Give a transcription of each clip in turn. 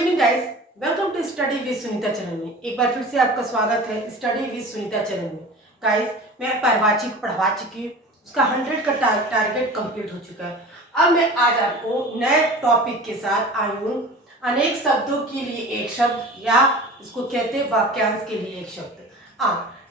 Evening guys, welcome to study with Sunita channel में। एक बार फिर से आपका स्वागत है स्टडी विद सुनीता चैनल में। गाइस, मैं पढ़वा चुकी हूँ, उसका 100 का टारगेट कंप्लीट हो चुका है। अब मैं आज आपको नए टॉपिक के साथ आई हूँ। अनेक शब्दों के लिए एक शब्द, या इसको कहते हैं वाक्यांश के लिए एक शब्द।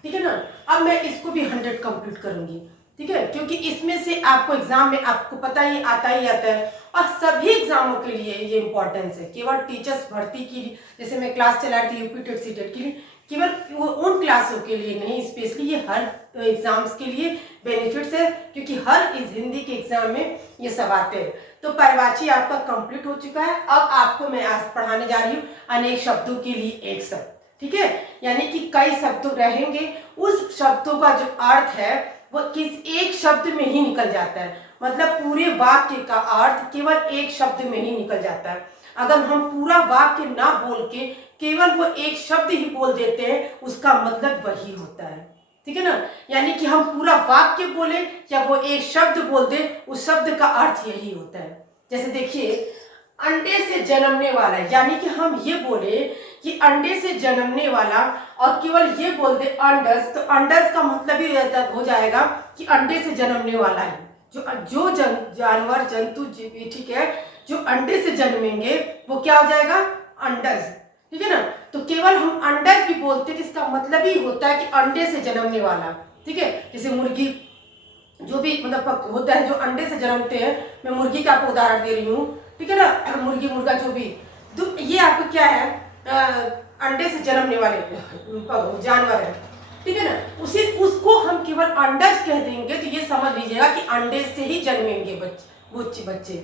ठीक है ना। अब मैं इसको भी 100 कंप्लीट करूंगी, ठीक है, क्योंकि इसमें से आपको एग्जाम में आपको पता ही आता है, और सभी एग्जामों के लिए ये इंपॉर्टेंस है। केवल टीचर्स भर्ती की, जैसे मैं क्लास चला रही थी यूपी टेट सी टेट के लिए, केवल उन क्लासों के लिए नहीं, स्पेशली ये हर एग्जाम्स के लिए बेनिफिट्स है, क्योंकि हर इस हिंदी के एग्जाम में ये सब आते हैं। तो परिवाची आपका कंप्लीट हो चुका है। अब आपको मैं आज पढ़ाने जा रही हूँ अनेक शब्दों के लिए एक शब्द, ठीक है, यानी कि कई शब्द रहेंगे, उस शब्दों का जो अर्थ है वो किस एक शब्द में ही निकल जाता है। मतलब पूरे वाक्य का अर्थ केवल एक शब्द में ही निकल जाता है। अगर हम पूरा वाक्य ना बोल के केवल वो एक शब्द ही बोल देते हैं, उसका मतलब वही होता है, ठीक है ना। यानी कि हम पूरा वाक्य बोले या वो एक शब्द बोल दे, उस शब्द का अर्थ यही होता है। जैसे देखिए, अंडे से जन्मने वाला, यानी कि हम ये बोले कि अंडे से जन्मने वाला और केवल ये बोल दे अंडस, तो अंडस का मतलब ही हो जाएगा कि अंडे से जन्मने वाला है। जो जानवर जंतु, ठीक है, जो अंडे से जन्मेंगे वो क्या हो जाएगा, अंडस, ठीक है ना। तो केवल हम अंडस भी बोलते हैं, इसका मतलब ही होता है कि अंडे से जन्मने वाला, ठीक है। जैसे मुर्गी, जो भी मतलब होता है जो अंडे से जन्मते हैं, मैं मुर्गी का आपको उदाहरण दे रही हूँ, ठीक है ना। मुर्गी मुर्गा जो भी, तो ये आपको क्या है, अंडे से जन्मने वाले जानवर है, ठीक है ना। उसको हम केवल अंडज कह देंगे तो ये समझ लीजिएगा कि अंडे से ही जन्मेंगे बच्चे,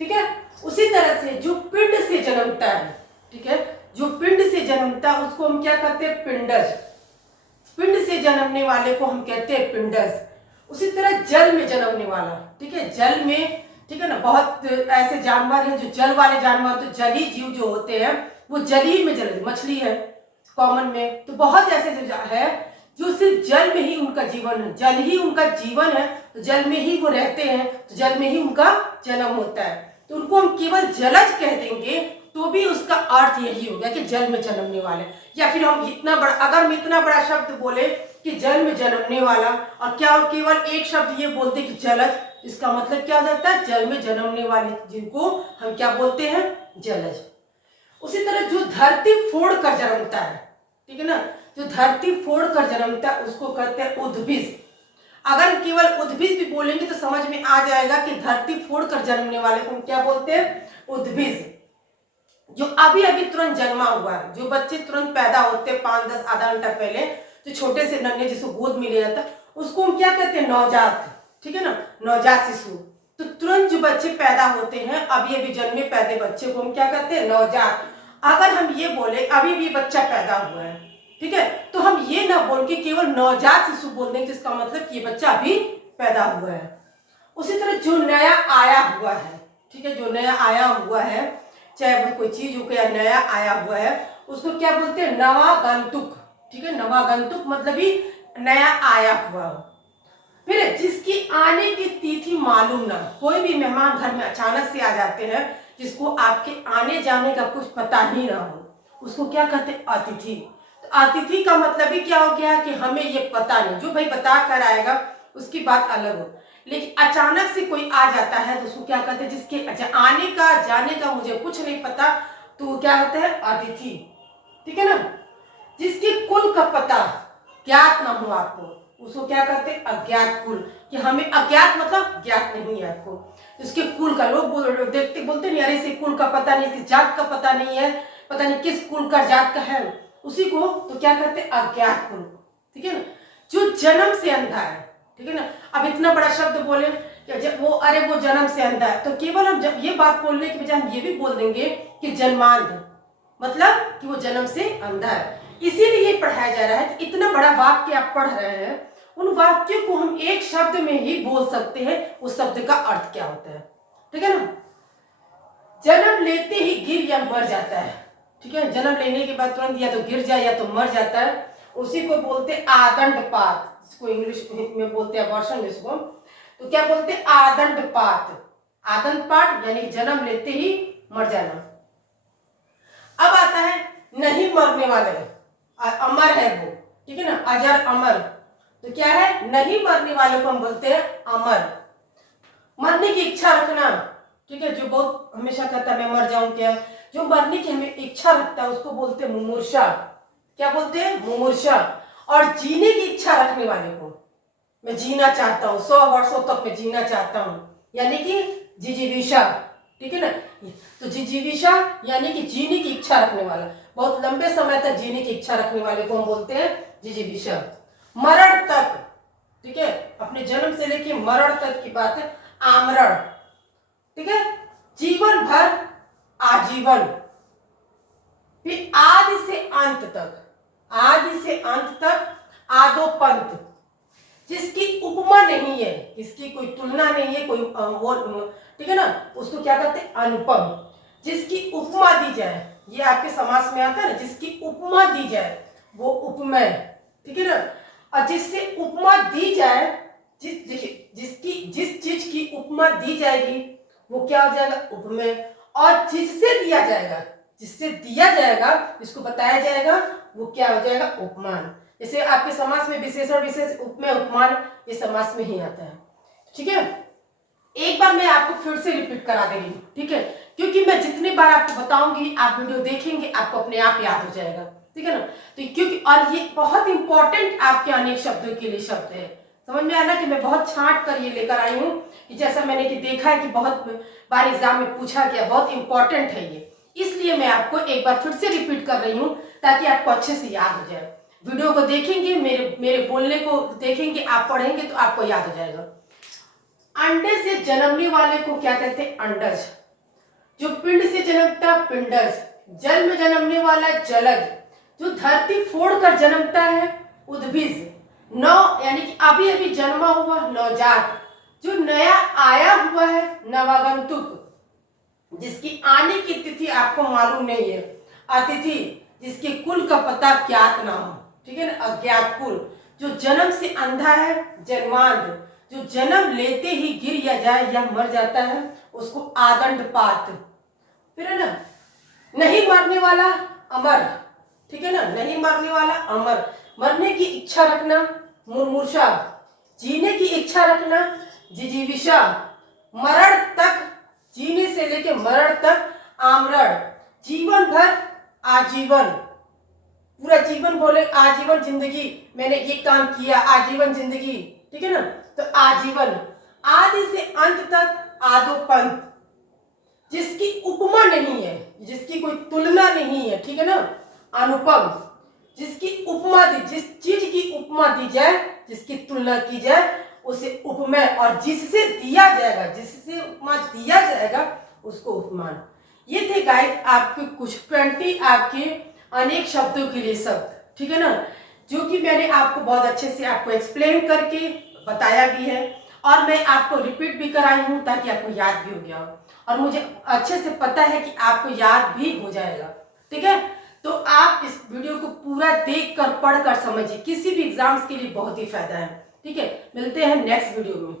ठीक है। उसी तरह से जो पिंड से जन्मता है, ठीक है, जो पिंड से जन्मता है उसको हम क्या कहते हैं, पिंडज। पिंड से जन्मने वाले को हम कहते हैं पिंडज। उसी तरह जल में जन्मने वाला, ठीक है, जल में, ठीक है ना, बहुत ऐसे जानवर हैं जो जल वाले जानवर, तो जली जीव जो होते हैं वो जल ही में जल, मछली है कॉमन में, तो बहुत ऐसे जो है जो सिर्फ जल में ही उनका जीवन है, जल ही उनका जीवन है, तो जल में ही वो रहते हैं, तो जल में ही उनका जन्म होता है। तो उनको हम केवल जलज कह देंगे तो भी उसका अर्थ यही हो गया कि जल में जन्मने वाले। या फिर हम इतना बड़ा, अगर हम इतना बड़ा शब्द बोले कि जल में जन्मने वाला, और क्या और केवल एक शब्द ये बोलते कि जलज, इसका मतलब क्या हो जाता है, जल में जन्मने वाले जिनको हम क्या बोलते हैं, जलज। उसी तरह जो धरती फोड़ कर जन्मता है, ठीक है ना, जो धरती फोड़ कर जन्मता है उसको कहते हैं उद्भिज। अगर केवल उद्भिज भी बोलेंगे तो समझ में आ जाएगा कि धरती फोड़ कर जन्मने वाले को हम क्या बोलते हैं, उद्भिज। जो अभी अभी तुरंत जन्मा हुआ है, जो बच्चे तुरंत पैदा होते हैं 5-10 आधा घंटा पहले, जो छोटे से नन्हे जिसको गोद में ले जाता है, उसको हम क्या कहते हैं, नवजात, ठीक है ना, नवजात शिशु। तो तुरंत जो बच्चे पैदा होते हैं, अभी अभी जन्मे पैदे बच्चे को हम क्या कहते हैं, नवजात। अगर हम ये बोले अभी भी बच्चा पैदा हुआ है, ठीक है, तो हम ये ना बोल के केवल नवजात शिशु बोल देंगे, जिसका मतलब कि ये बच्चा अभी पैदा हुआ है। उसी तरह जो नया आया हुआ है, ठीक है, जो नया आया हुआ है, चाहे वो कोई चीज हो गया नया आया हुआ है, उसको क्या बोलते हैं, नवागंतुक, ठीक है। नवागंतुक मतलब ही नया आया हुआ हो। फिर जिसकी आने की तिथि मालूम ना, कोई भी मेहमान घर में अचानक से आ जाते हैं, जिसको आपके आने जाने का कुछ पता ही ना हो, उसको क्या कहते हैं, अतिथि। तो अतिथि का मतलब ही क्या हो गया कि हमें ये पता नहीं, जो भाई बता कर आएगा उसकी बात अलग हो, लेकिन अचानक से कोई आ जाता है तो उसको क्या कहते हैं, जिसके आने का जाने का मुझे कुछ नहीं पता, तो वो क्या होता है, अतिथि, ठीक है ना। जिसके कुल का पता ज्ञात ना हो आपको, उसको क्या कहते हैं, अज्ञात कुल, कि हमें अज्ञात मतलब ज्ञात नहीं है आपको। इसके कुल का लोग देखते बोलते नहीं, अरे इसे कुल का पता नहीं, किस जात का पता नहीं है, पता नहीं किस कुल का जात का है, उसी को तो क्या कहते हैं, अज्ञात कुल, ठीक है ना। जो जन्म से अंधा है, ठीक है ना। अब इतना बड़ा शब्द बोले कि जब वो, अरे वो जन्म से अंधा है, तो केवल हम जब ये बात बोलने के बजाय हम ये भी बोल देंगे कि जन्मांध, मतलब कि वो जन्म से अंधा है। इसीलिए पढ़ाया जा रहा है कि इतना बड़ा वाक्य आप पढ़ रहे हैं, उन वाक्यों को हम एक शब्द में ही बोल सकते हैं, उस शब्द का अर्थ क्या होता है, ठीक है ना। जन्म लेते ही गिर या मर जाता है, ठीक है, जन्म लेने के बाद तुरंत या तो गिर जाए या तो मर जाता है, उसी को बोलते आदंडपात, इसको इंग्लिश में बोलते हैं वर्षन में, इसको तो क्या बोलते हैं, आदंडपात। आदंडपात यानी जन्म लेते ही मर जाना। अब आता है नहीं मरने वाले, अमर है वो, ठीक है ना, अजर अमर। तो क्या है, नहीं मरने वाले को हम बोलते हैं अमर। मरने की इच्छा रखना, ठीक है, जो बहुत हमेशा कहता है मैं मर जाऊं क्या, जो मरने की हमें इच्छा रखता है उसको बोलते हैं मुमूर्षा। क्या बोलते हैं, मुमूर्षा। और जीने की इच्छा रखने वाले को, मैं जीना चाहता हूँ, 100 वर्षों तक मैं जीना चाहता हूँ, यानी कि जिजीविषा, ठीक है ना। तो जिजीविषा यानी कि जीने की इच्छा रखने वाला, बहुत लंबे समय तक जीने की इच्छा रखने वाले को हम बोलते हैं जिजीविषा। मरण तक, ठीक है, अपने जन्म से लेके मरण तक की बात है, आमरण, ठीक है, जीवन भर, आजीवन। फिर आदि से अंत तक, आदि से अंत तक, आदोपंत, जिसकी उपमा नहीं है, इसकी कोई तुलना नहीं है, कोई वो, ठीक है ना, उसको क्या कहते हैं, अनुपम। जिसकी उपमा दी जाए, ये आपके समास में आता है ना, जिसकी उपमा दी जाए वो उपमेय, ठीक है ना। और जिससे उपमा दी जाए, जिस चीज की उपमा दी जाएगी वो क्या हो जाएगा, उपमेय। और जिससे दिया जाएगा, जिससे दिया जाएगा, जिसको बताया जाएगा, वो क्या हो जाएगा, उपमान। जैसे आपके समास में विशेषण विशेष, उपमेय उपमान, ये समास में ही आता है, ठीक है। एक बार मैं आपको फिर से रिपीट करा दे रही हूँ, ठीक है, क्योंकि मैं जितनी बार आपको बताऊंगी, आप वीडियो देखेंगे, आपको अपने आप याद हो जाएगा, ठीक है ना। तो क्योंकि और ये बहुत इंपॉर्टेंट आपके अनेक शब्दों के लिए शब्द है, समझ में आना कि मैं बहुत छांट कर ये लेकर आई हूँ, कि जैसा मैंने कि देखा है कि बहुत बार एग्जाम में पूछा गया, बहुत इंपॉर्टेंट है ये, इसलिए मैं आपको एक बार फिर से रिपीट कर रही हूँ ताकि आपको अच्छे से याद हो जाए। वीडियो को देखेंगे, मेरे बोलने को देखेंगे, आप पढ़ेंगे तो आपको याद हो जाएगा। अंडे से जन्मने वाले को क्या कहते हैं, अंडज। जो पिंड से जन्मता, पिंडज। जल में जन्मने वाला, जलज। जो धरती फोड़कर जन्मता है, उद्भिज। नव यानी कि अभी अभी जन्मा हुआ, नवजात। जो नया आया हुआ है, नवागंतुक। जिसकी आने की तिथि आपको मालूम नहीं है, अतिथि। जिसके कुल का पता ज्ञात ना हो, ठीक है ना, अज्ञात कुल। जो जन्म से अंधा है, जन्मांध। जो जन्म लेते ही गिर या जाए या मर जाता है, उसको आदंडपात। फिर है ना, नहीं मरने वाला, अमर, ठीक है ना, नहीं मरने वाला, अमर। मरने की इच्छा रखना, मुमूर्षा। जीने की इच्छा रखना, जिजीविषा। मरण तक, जीने से लेके मरण तक, आमरण। जीवन भर, आजीवन, पूरा जीवन बोले, आजीवन जिंदगी, मैंने ये काम किया, आजीवन जिंदगी, ठीक है ना, तो आजीवन। आदि से अंत तक, आदोपंत। जिसकी उपमा नहीं है, जिसकी कोई तुलना नहीं है, ठीक है ना, अनुपम। जिसकी उपमा दी, जिस चीज की उपमा दी जाए, जिसकी तुलना की जाए, उसे उपमेय। और जिससे दिया जाएगा, जिससे उपमा दिया जाएगा, उसको उपमान। ये थे गाइस आपके कुछ 20 आपके अनेक शब्दों के लिए शब्द, ठीक है ना, जो कि मैंने आपको बहुत अच्छे से आपको एक्सप्लेन करके बताया भी है, और मैं आपको रिपीट भी कराई हूँ ताकि आपको याद भी हो गया हो, और मुझे अच्छे से पता है कि आपको याद भी हो जाएगा, ठीक है। तो आप इस वीडियो को पूरा देख कर पढ़ कर समझिए, किसी भी एग्जाम्स के लिए बहुत ही फायदा है, ठीक है। मिलते हैं नेक्स्ट वीडियो में।